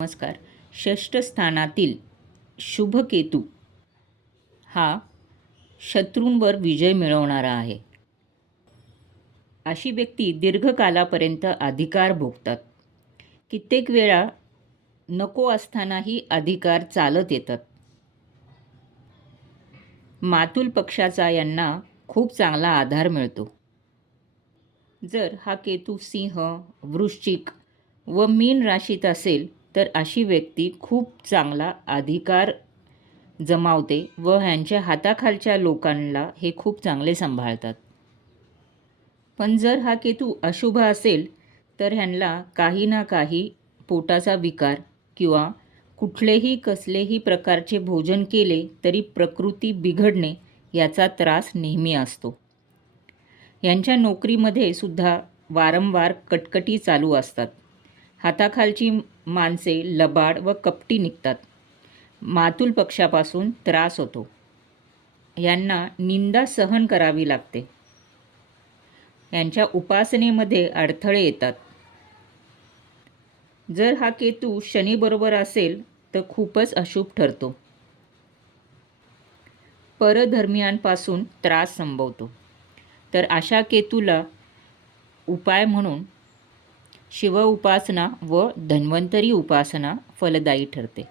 नमस्कार. षष्ठ स्थानातील शुभकेतू हा शत्रूंवर विजय मिळवणारा आहे. अशी व्यक्ती दीर्घकालापर्यंत अधिकार भोगतात. कित्येक वेळा नको असतानाही अधिकार चालत येतात. मातुल पक्षाचा यांना खूप चांगला आधार मिळतो. जर हा केतू सिंह, वृश्चिक व मीन राशीत असेल तर अशी व्यक्ती खूप चांगला अधिकार जमावते व ह्यांच्या हाताखालच्या लोकांना हे खूप चांगले सांभाळतात. पण जर हा केतू अशुभ असेल तर ह्यांना काही ना काही पोटाचा विकार किंवा कसलेही प्रकारचे भोजन केले तरी प्रकृती बिघडणे याचा त्रास नेहमी असतो. यांच्या नोकरीमध्ये सुद्धा वारंवार कटकटी चालू असतात. हाताखालची माणसे लबाड व कपटी निघतात. मातुल पक्षापासून त्रास होतो. यांना निंदा सहन करावी लागते. यांच्या उपासनेमध्ये अडथळे येतात. जर हा केतू शनीबरोबर असेल तर खूपच अशुभ ठरतो. परधर्मियांपासून त्रास संभवतो. तर अशा केतूला उपाय म्हणून शिव उपासना व धन्वंतरी उपासना फलदायी ठरते.